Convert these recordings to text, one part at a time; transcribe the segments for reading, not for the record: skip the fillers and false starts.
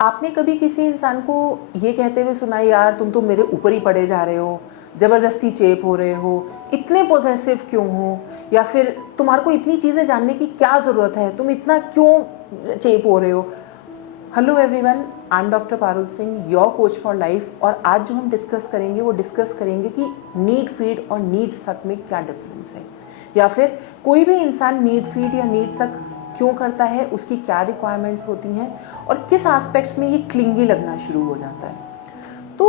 आपने कभी किसी इंसान को ये कहते हुए सुना, यार तुम तो मेरे ऊपर ही पड़े जा रहे हो, ज़बरदस्ती चेप हो रहे हो, इतने पोजेसिव क्यों हो, या फिर तुम्हारे को इतनी चीज़ें जानने की क्या ज़रूरत है, तुम इतना क्यों चेप हो रहे हो? Hello everyone, I am doctor Parul Singh, your coach for life. और आज जो हम डिस्कस करेंगे वो डिस्कस करेंगे कि नीड फीड और नीड सक में क्या डिफरेंस है, या फिर कोई भी इंसान नीड फीड या नीड सक क्यों करता है, उसकी क्या रिक्वायरमेंट्स होती हैं और किस एस्पेक्ट्स में ये क्लिंगी लगना शुरू हो जाता है। तो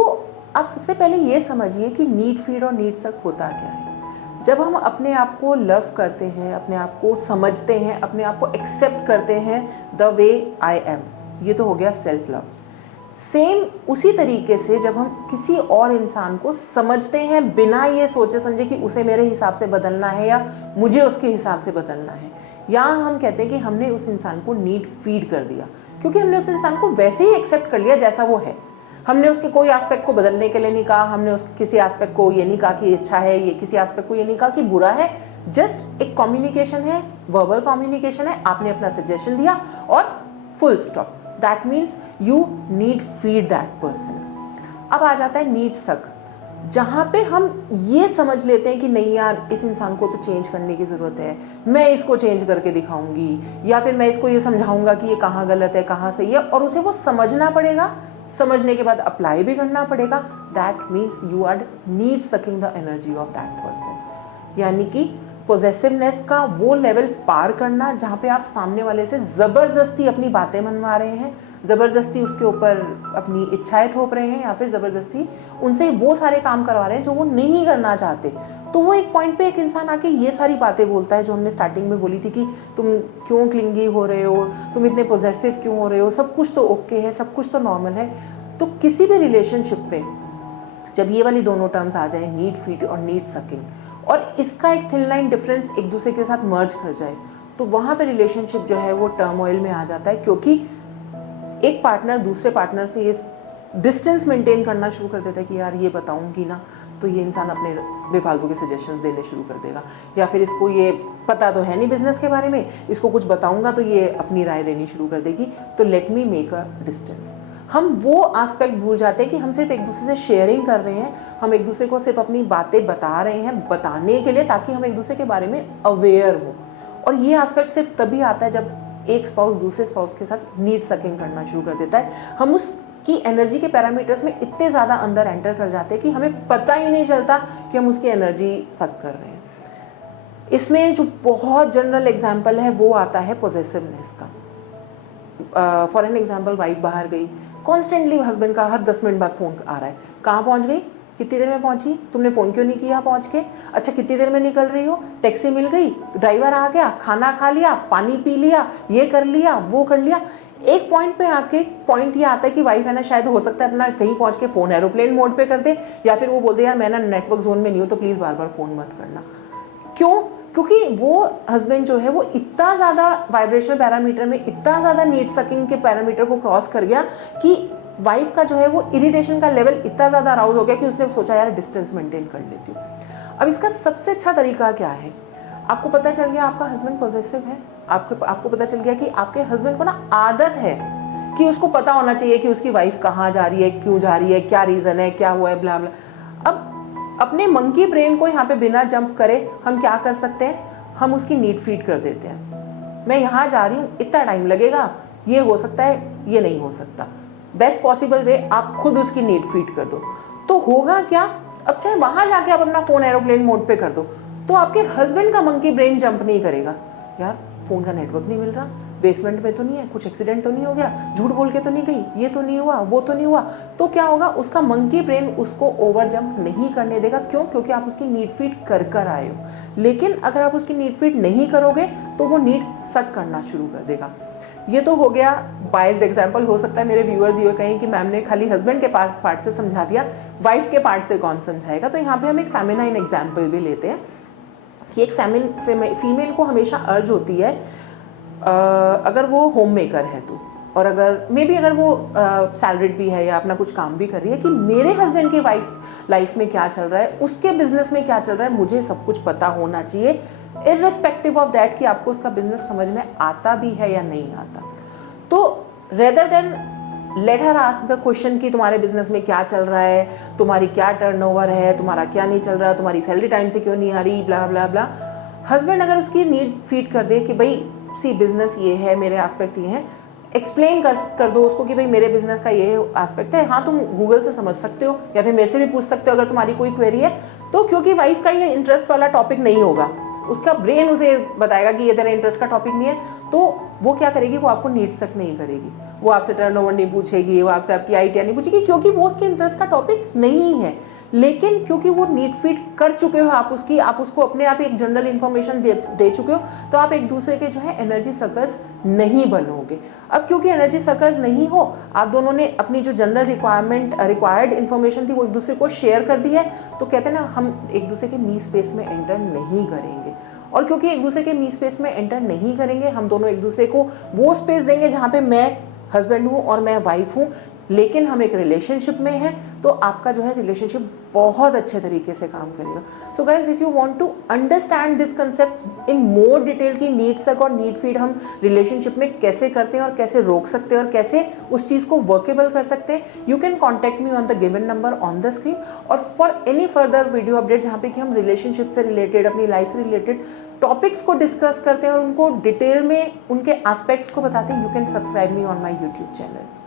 आप सबसे पहले ये समझिए कि नीड फीड और नीड सक होता क्या है। जब हम अपने आप को लव करते हैं, अपने आप को समझते हैं, अपने आप को एक्सेप्ट करते हैं द वे आई एम, ये तो हो गया सेल्फ लव। सेम उसी तरीके से जब हम किसी और इंसान को समझते हैं बिना ये सोचे समझे कि उसे मेरे हिसाब से बदलना है या मुझे उसके हिसाब से बदलना है, या हम कहते हैं कि हमने उस इंसान को नीड फीड कर दिया, क्योंकि हमने उस इंसान को वैसे ही एक्सेप्ट कर लिया जैसा वो है। हमने उसके कोई एस्पेक्ट को बदलने के लिए नहीं कहा, हमने उस किसी एस्पेक्ट को ये नहीं कहा कि अच्छा है, ये किसी एस्पेक्ट को ये नहीं कहा कि बुरा है। जस्ट एक कम्युनिकेशन है, वर्बल कम्युनिकेशन है, आपने अपना सजेशन दिया और full stop. That means you need feed that person. अब आ जाता है नीड सक, जहाँ पे हम ये समझ लेते हैं कि नहीं यार, इस इंसान को तो चेंज करने की ज़रूरत है, मैं इसको चेंज करके दिखाऊंगी, या फिर मैं इसको ये समझाऊंगा कि ये कहाँ गलत है कहाँ सही है, और उसे वो समझना पड़ेगा, समझने के बाद अप्लाई भी करना पड़ेगा। That means you are need sucking the energy of that person, यानी कि पोजेसिवनेस का वो लेवल पार करना जहाँ पे आप सामने वाले से ज़बरदस्ती अपनी बातें मनवा रहे हैं, ज़बरदस्ती उसके ऊपर अपनी इच्छाएं थोप रहे हैं, या फिर ज़बरदस्ती उनसे वो सारे काम करवा रहे हैं जो वो नहीं करना चाहते। तो वो एक पॉइंट पे एक इंसान आके ये सारी बातें बोलता है जो हमने स्टार्टिंग में बोली थी कि तुम क्यों क्लिंगी हो रहे हो, तुम इतने पोजेसिव क्यों हो रहे हो, सब कुछ तो ओके है, सब कुछ तो नॉर्मल है। तो किसी भी रिलेशनशिप पे जब ये वाली दोनों टर्म्स आ जाए, नीड फीड और नीड सकिंग, और इसका एक थिन लाइन डिफरेंस एक दूसरे के साथ मर्ज कर जाए, तो वहाँ पे रिलेशनशिप जो है वो टर्मोइल में आ जाता है, क्योंकि एक पार्टनर दूसरे पार्टनर से ये डिस्टेंस मेंटेन करना शुरू कर देता है कि यार ये बताऊंगी ना तो ये इंसान अपने बेफालतू के सजेशंस देने शुरू कर देगा, या फिर इसको ये पता तो है नहीं बिजनेस के बारे में, इसको कुछ बताऊंगा तो ये अपनी राय देनी शुरू कर देगी, तो let me make a distance. हम वो एस्पेक्ट भूल जाते हैं कि हम सिर्फ एक दूसरे से शेयरिंग कर रहे हैं, हम एक दूसरे को सिर्फ अपनी बातें बता रहे हैं बताने के लिए, ताकि हम एक दूसरे के बारे में अवेयर हो। और ये एस्पेक्ट सिर्फ तभी आता है जब एक स्पाउस दूसरे स्पाउस के साथ नीड सकिंग करना शुरू कर देता है। हम उसकी एनर्जी के पैरामीटर्स में इतने ज़्यादा अंदर एंटर कर जाते हैं कि हमें पता ही नहीं चलता कि हम उसकी एनर्जी सक कर रहे हैं। इसमें जो बहुत जनरल एग्जाम्पल है वो आता है पॉजेसिवनेस का। फॉर एन एग्जाम्पल, वाइफ बाहर गई, कॉन्स्टेंटली हस्बैंड का हर 10 मिनट बाद फोन आ रहा है, कहाँ पहुँच गई, कितनी देर में पहुंची, तुमने फ़ोन क्यों नहीं किया पहुंच के, अच्छा कितनी देर में निकल रही हो, टैक्सी मिल गई, ड्राइवर आ गया, खाना खा लिया, पानी पी लिया, ये कर लिया वो कर लिया। एक पॉइंट पे आके पॉइंट ये आता है कि वाइफ है ना, शायद हो सकता है अपना कहीं पहुंच के फ़ोन एरोप्लेन मोड पे कर दे, या फिर वो बोल दे यार मैं ना नेटवर्क जोन में नहीं हूँ तो प्लीज़ बार बार फ़ोन मत करना। क्यों? क्योंकि वो हस्बैंड जो है वो इतना ज़्यादा वाइब्रेशनल पैरामीटर में, इतना ज़्यादा नीड सकिंग के पैरामीटर को क्रॉस कर गया कि वाइफ का जो है वो इरिटेशन का लेवल इतना ज़्यादा अराउज हो गया कि उसने सोचा यार डिस्टेंस मेंटेन कर लेती हूँ। अब इसका सबसे अच्छा तरीका क्या है, आपको पता चल गया आपका हस्बैंड पॉजेसिव है, आपको पता चल गया कि आपके हस्बैंड को ना आदत है कि उसको पता होना चाहिए कि उसकी वाइफ कहाँ जा रही है, क्यों जा रही है, क्या रीज़न है, क्या हुआ है, ब्ला ब्ला। अब अपने मंकी ब्रेन को यहाँ पे बिना जंप करे हम क्या कर सकते हैं, हम उसकी नीड फीड कर देते हैं। मैं यहाँ जा रही हूँ, इतना टाइम लगेगा, ये हो सकता है, ये नहीं हो सकता, बेस्ट पॉसिबल वे आप खुद उसकी नीड फीड कर दो। तो होगा क्या, अब चाहे वहां जाके आप अपना फोन एरोप्लेन मोड पे कर दो, तो आपके हस्बैंड का मंकी ब्रेन जंप नहीं करेगा, यार फोन का नेटवर्क नहीं मिल रहा, बेसमेंट में तो नहीं है, कुछ एक्सीडेंट तो नहीं हो गया, झूठ बोल के तो नहीं गई, ये तो नहीं हुआ, वो तो नहीं हुआ। तो क्या होगा, उसका मंकी ब्रेन उसको ओवर जंप नहीं करने देगा। क्यों? क्योंकि आप उसकी नीड फीड कर आए हो। लेकिन अगर आप उसकी नीड फीड नहीं करोगे तो वो नीड सक करना शुरू कर देगा। ये तो हो गया बायस्ड एग्जाम्पल। हो सकता है मेरे व्यूअर्स ये कहें कि मैम ने खाली हस्बैंड के पास पार्ट से समझा दिया, वाइफ के पार्ट से कौन समझाएगा। तो यहाँ पे हम एक फेमिनाइन एग्जाम्पल भी लेते हैं कि एक फीमेल को हमेशा अर्ज होती है, अगर वो होम मेकर है तो, और अगर मे बी अगर वो सैलरीड भी है या अपना कुछ काम भी कर रही है, कि मेरे हस्बैंड की लाइफ में क्या चल रहा है, उसके बिजनेस में क्या चल रहा है, मुझे सब कुछ पता होना चाहिए, इर्रेस्पेक्टिव ऑफ दैट कि आपको उसका बिजनेस समझ में आता भी है या नहीं आता। तो rather than let her ask the question कि तुम्हारे बिजनेस में क्या चल रहा है, तुम्हारी क्या टर्नओवर है, तुम्हारा क्या नहीं चल रहा, तुम्हारी सैलरी टाइम से क्यों नहीं आ रही, ब्ला ब्ला ब्ला। हस्बैंड अगर उसकी नीड फीड कर दे कि भाई सी बिजनेस ये है, मेरे एस्पेक्ट ये हैं, एक्सप्लेन कर दो उसको कि भाई मेरे बिजनेस का ये एस्पेक्ट है, हाँ तुम गूगल से समझ सकते हो या फिर मेरे से भी पूछ सकते हो अगर तुम्हारी कोई क्वेरी है तो, क्योंकि वाइफ का ये इंटरेस्ट वाला टॉपिक नहीं होगा, उसका ब्रेन उसे बताएगा कि ये तेरा इंटरेस्ट का टॉपिक नहीं है, तो वो क्या करेगी, वो आपको नीड्स तक नहीं करेगी, वो आपसे टर्नओवर नहीं पूछेगी, वो आपसे आपकी आइडिया नहीं पूछेगी, क्योंकि वो उसके इंटरेस्ट का टॉपिक नहीं है। लेकिन क्योंकि वो नीड फीड कर चुके हो आप उसकी, आप उसको अपने आप एक जनरल इन्फॉर्मेशन दे चुके हो, तो आप एक दूसरे के जो है एनर्जी सर्कल्स नहीं बनोगे। अब क्योंकि एनर्जी सर्कल्स नहीं हो, आप दोनों ने अपनी जो जनरल रिक्वायर्ड इन्फॉर्मेशन थी वो एक दूसरे को शेयर कर दी है, तो कहते हैं ना हम एक दूसरे के मी स्पेस में एंटर नहीं करेंगे। और क्योंकि एक दूसरे के मी स्पेस में एंटर नहीं करेंगे, हम दोनों एक दूसरे को वो स्पेस देंगे जहाँ पे मैं हस्बैंड हूँ और मैं वाइफ हूँ, लेकिन हम एक रिलेशनशिप में हैं, तो आपका जो है रिलेशनशिप बहुत अच्छे तरीके से काम करेगा। So guys, if you want to understand this concept in more detail की नीड सक और नीड फीड हम रिलेशनशिप में कैसे करते हैं और कैसे रोक सकते हैं और कैसे उस चीज़ को वर्केबल कर सकते हैं, you can contact me on the given number on the screen. और for any further video update जहाँ पे कि हम रिलेशनशिप से रिलेटेड, अपनी लाइफ से रिलेटेड टॉपिक्स को डिस्कस करते हैं और उनको डिटेल में उनके एस्पेक्ट्स को बताते हैं, you can subscribe me on my YouTube channel.